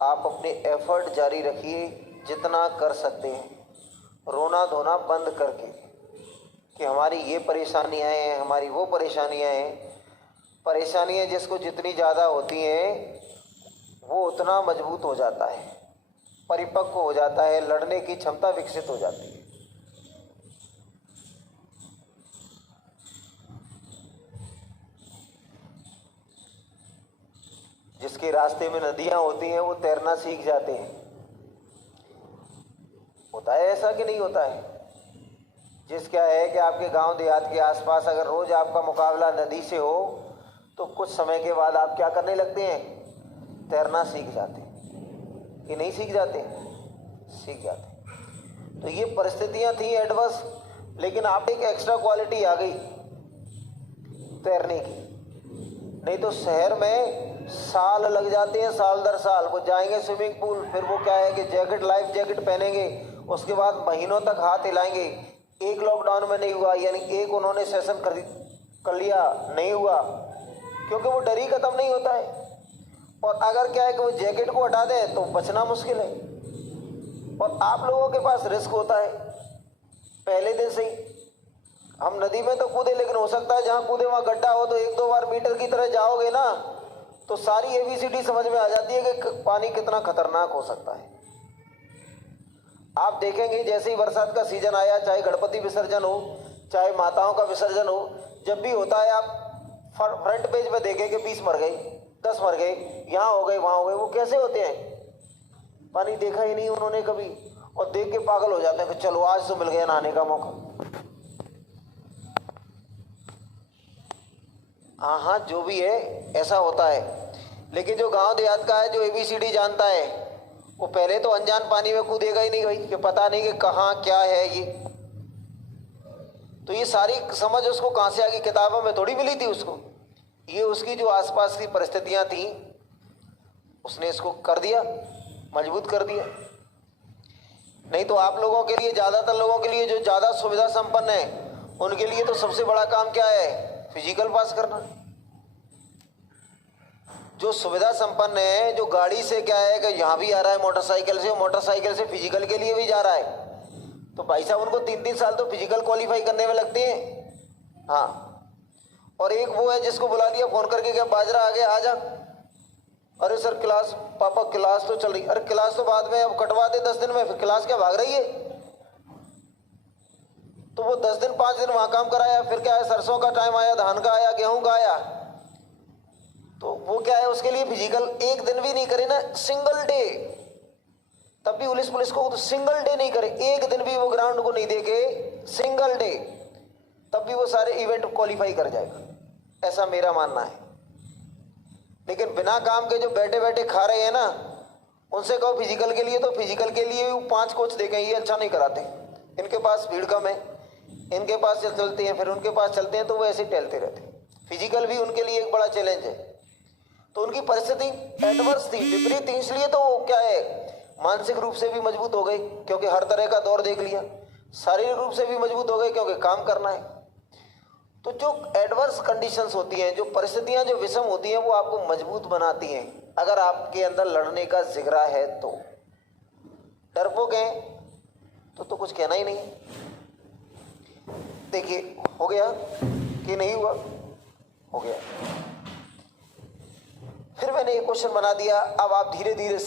आप अपने एफर्ट जारी रखिए जितना कर सकते हैं, रोना धोना बंद करके कि हमारी ये परेशानियाँ हैं, हमारी वो परेशानियाँ हैं। परेशानियाँ जिसको जितनी ज़्यादा होती हैं वो उतना मजबूत हो जाता है, परिपक्व हो जाता है, लड़ने की क्षमता विकसित हो जाती है। जिसके रास्ते में नदियाँ होती हैं वो तैरना सीख जाते हैं। होता है ऐसा कि नहीं होता है? जिस क्या है कि आपके गांव देहात के आसपास अगर रोज़ आपका मुकाबला नदी से हो तो कुछ समय के बाद आप क्या करने लगते हैं? तैरना सीख जाते हैं। कि नहीं सीख जाते? सीख जाते हैं। तो ये परिस्थितियां थी एडवर्स, लेकिन आप एक एक्स्ट्रा क्वालिटी आ गई तैरने की। नहीं तो शहर में साल लग जाते हैं, साल दर साल वो जाएंगे स्विमिंग पूल, फिर वो क्या है कि जैकेट, लाइफ जैकेट पहनेंगे, उसके बाद महीनों तक हाथ हिलाएंगे। एक लॉकडाउन में नहीं हुआ, यानी एक उन्होंने सेशन कर लिया, नहीं हुआ, क्योंकि वो डर ही खत्म नहीं होता है। और अगर क्या है कि वो जैकेट को हटा दें तो बचना मुश्किल है। और आप लोगों के पास रिस्क होता है पहले दिन से ही। हम नदी में तो कूदे, लेकिन हो सकता है जहाँ कूदे वहाँ गड्ढा हो, तो एक दो बार मीटर की तरह जाओगे ना तो सारी ABCD समझ में आ जाती है कि पानी कितना खतरनाक हो सकता है। आप देखेंगे जैसे ही बरसात का सीजन आया, चाहे गणपति विसर्जन हो, चाहे माताओं का विसर्जन हो, जब भी होता है आप फ्रंट पेज पे देखें कि 20 मर गए, 10 मर गए, यहाँ हो गए, वहाँ हो गए। वो कैसे होते हैं? पानी देखा ही नहीं उन्होंने कभी, और देख के पागल हो जाते हैं कि चलो आज तो मिल गया नहाने का मौका। हाँ हाँ, जो भी है ऐसा होता है। लेकिन जो गांव देहात का है, जो ABCD जानता है, वो पहले तो अनजान पानी में कूदेगा ही नहीं भाई, कि पता नहीं कि कहाँ क्या है ये। तो ये सारी समझ उसको कहाँ से आ गई? किताबों में थोड़ी मिली थी उसको। ये उसकी जो आसपास की परिस्थितियां थी उसने इसको कर दिया, मजबूत कर दिया। नहीं तो आप लोगों के लिए, ज़्यादातर लोगों के लिए जो ज़्यादा सुविधा संपन्न है, उनके लिए तो सबसे बड़ा काम क्या है? फिजिकल पास करना। जो सुविधा संपन्न है, जो गाड़ी से क्या है कि यहाँ भी आ रहा है मोटरसाइकिल से, मोटरसाइकिल से फिजिकल के लिए भी जा रहा है, तो भाई साहब उनको 3-3 साल तो फिजिकल क्वालिफाई करने में लगते हैं। हाँ, और एक वो है जिसको बुला लिया फोन करके, क्या बाजरा आ गया, आ जा। अरे सर क्लास, पापा क्लास तो चल रही। अरे क्लास तो बाद में, अब कटवा दे 10 दिन में, फिर क्लास क्या भाग रही है? तो वो 10 दिन 5 दिन वहाँ काम कराया, फिर क्या है, सरसों का टाइम आया, धान का आया, गेहूं का आया, तो वो क्या है, उसके लिए फिजिकल एक दिन भी नहीं करे ना, सिंगल डे। तब भी पुलिस को तो सिंगल डे नहीं करे, एक दिन भी वो ग्राउंड को नहीं देके, सिंगल डे, तब भी वो सारे इवेंट क्वालिफाई कर जाएगा, ऐसा मेरा मानना है। लेकिन बिना काम के जो बैठे बैठे खा रहे हैं ना, उनसे कहो फिजिकल के लिए, तो फिजिकल के लिए 5 कोच देखें, ये अच्छा नहीं कराते, इनके पास भीड़ कम है, इनके पास चलते हैं, फिर उनके पास चलते हैं तो वो ऐसे टहलते रहते हैं। फिजिकल भी उनके लिए एक बड़ा चैलेंज है। तो उनकी परिस्थिति एडवर्स थी, विपरीत थी, इसलिए तो क्या है, मानसिक रूप से भी मजबूत हो गई क्योंकि हर तरह का दौर देख लिया, शारीरिक रूप से भी मजबूत हो गए क्योंकि काम करना है। तो जो एडवर्स कंडीशंस होती हैं, जो परिस्थितियां जो विषम होती हैं, वो आपको मजबूत बनाती हैं अगर आपके अंदर लड़ने का जिगरा है तो। डरपोक हैं तो कुछ कहना ही नहीं। देखिए हो गया कि नहीं हुआ? हो गया। फिर मैंने ये क्वेश्चन बना दिया, अब आप धीरे धीरे